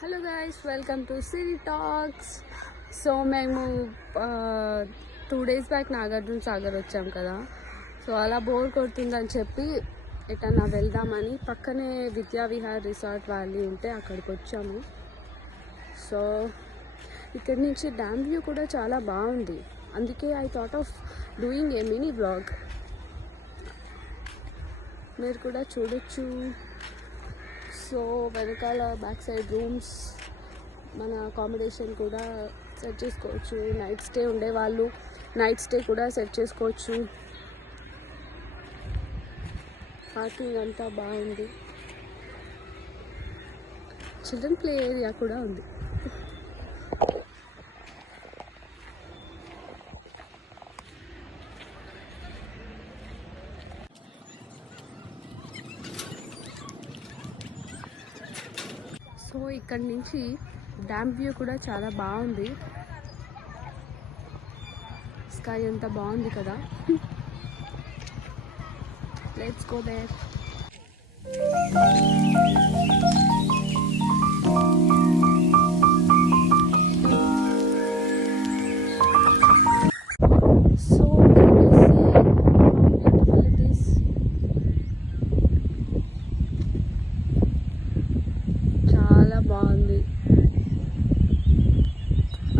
Hello guys, welcome to Siri talks. So మేము 2 days back Nagarjuna సాగర్ వచ్చాం కదా. సో అలా బోర్ కొడుతుందని చెప్పి ఎటన్నా వెళ్దామని పక్కనే విద్యా విహార్ రిసార్ట్ వ్యాలీ ఉంటే అక్కడికి వచ్చాము. సో ఇక్కడి నుంచి డ్యామ్ వ్యూ కూడా చాలా బాగుంది. అందుకే I thought of doing a mini vlog. మీరు కూడా చూడొచ్చు. సో వెనకాల బ్యాక్ సైడ్ రూమ్స్, మన అకామిడేషన్ కూడా సెట్ చేసుకోవచ్చు. నైట్ స్టే ఉండేవాళ్ళు నైట్ స్టే కూడా సెట్ చేసుకోవచ్చు. పార్కింగ్ అంతా బాగుంది. చిల్డ్రన్ ప్లే ఏరియా కూడా ఉంది. సో ఇక్కడ నుంచి డ్యామ్ వ్యూ కూడా చాలా బాగుంది. స్కై అంత బాగుంది కదా. Let's go there. సో చాలా బాగుంది.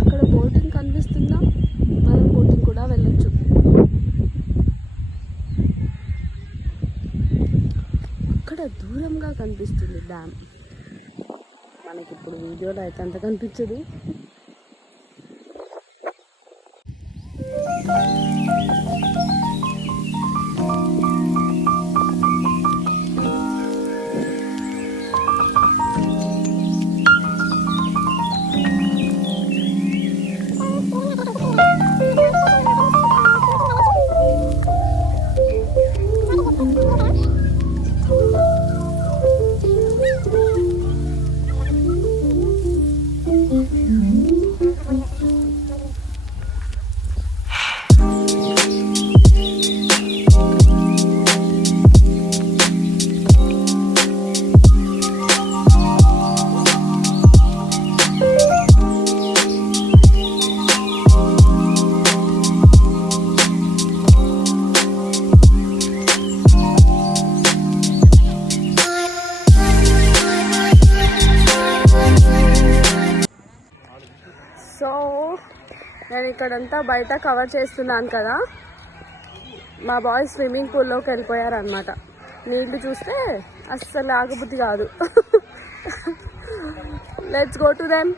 అక్కడ బోటింగ్ కనిపిస్తుందా? మనం బోటింగ్ కూడా వెళ్ళొచ్చు. అక్కడ దూరంగా కనిపిస్తుంది డ్యామ్. మనకి ఇప్పుడు వీడియోలో అయితే అంత కనిపించదు. సో నేను ఇక్కడంతా బయట కవర్ చేస్తున్నాను కదా. మా బాయ్స్ స్విమ్మింగ్ పూల్లోకి వెళ్ళిపోయారనమాట. నీళ్లు చూస్తే అస్సలు ఆగబుద్ధి కాదు. Let's go to them.